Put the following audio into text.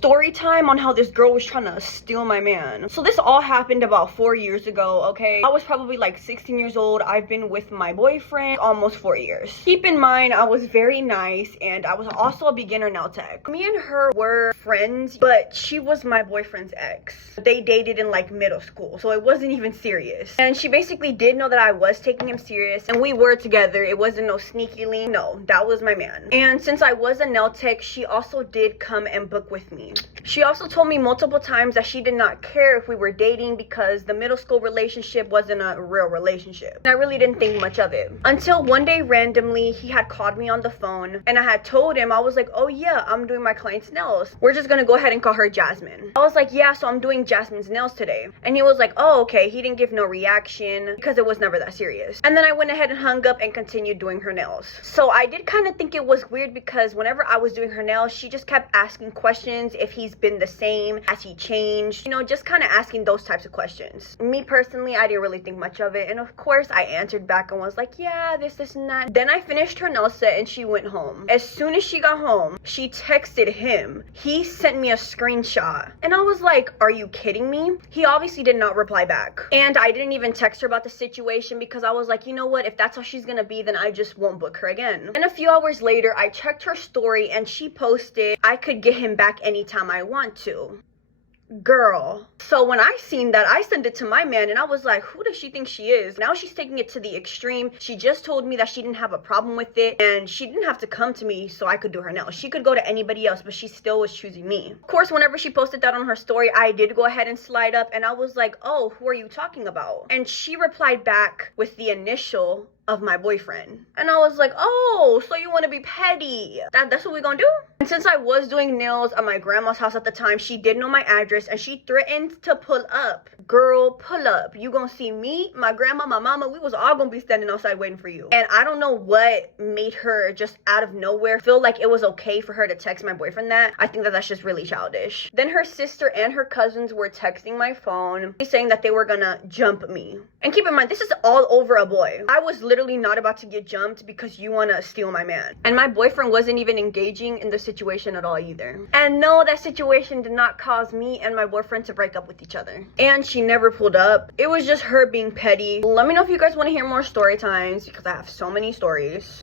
story time on how this girl was trying to steal my man. So this all happened about 4 years ago, okay? I was probably like 16 years old. I've been with my boyfriend almost 4 years. Keep in mind, I was very nice and I was also a beginner nail tech. Me and her were friends, but she was my boyfriend's ex. They dated in like middle school, so it wasn't even serious. And she basically did know that I was taking him serious and we were together. It wasn't no sneaky link. No, that was my man. And since I was a nail tech, she also did come and book with me. She also told me multiple times that she did not care if we were dating because the middle school relationship wasn't a real relationship. And I really didn't think much of it. Until one day randomly, he had called me on the phone and I had told him, I was like, oh yeah, I'm doing my client's nails. We're just gonna go ahead and call her Jasmine. I was like, yeah, so I'm doing Jasmine's nails today. And he was like, oh, okay. He didn't give no reaction because it was never that serious. And then I went ahead and hung up and continued doing her nails. So I did kind of think it was weird because whenever I was doing her nails, she just kept asking questions if he's been the same, has he changed, you know, just kind of asking those types of questions. Me personally, I didn't really think much of it, and of course I answered back and was like, yeah, this and that. Then I finished her nail set and she went home. As soon as she got home, she texted him. He sent me a screenshot and I was like, are you kidding me? He obviously did not reply back, and I didn't even text her about the situation because I was like, you know what, if that's how she's gonna be, then I just won't book her again. And a few hours later, I checked her story and she posted, I could get him back anytime I want to. Girl. So when I seen that, I sent it to my man and I was like, who does she think she is? Now she's taking it to the extreme. She just told me that she didn't have a problem with it and she didn't have to come to me so I could do her nails. She could go to anybody else, but she still was choosing me. Of course, whenever she posted that on her story, I did go ahead and slide up and I was like, oh, who are you talking about? And she replied back with the initial of my boyfriend. And I was like, oh, so you want to be petty? That's what we gonna do? And since I was doing nails at my grandma's house at the time, she did know my address and she threatened to pull up. Girl, pull up. You gonna see me, my grandma, my mama, we was all gonna be standing outside waiting for you. And I don't know what made her just out of nowhere feel like it was okay for her to text my boyfriend that. I think that that's just really childish. Then her sister and her cousins were texting my phone saying that they were gonna jump me. And keep in mind, this is all over a boy. I was literally not about to get jumped because you want to steal my man. And my boyfriend wasn't even engaging in the situation at all either. And no, that situation did not cause me and my boyfriend to break up with each other. And she never pulled up. It was just her being petty. Let me know if you guys want to hear more story times because I have so many stories.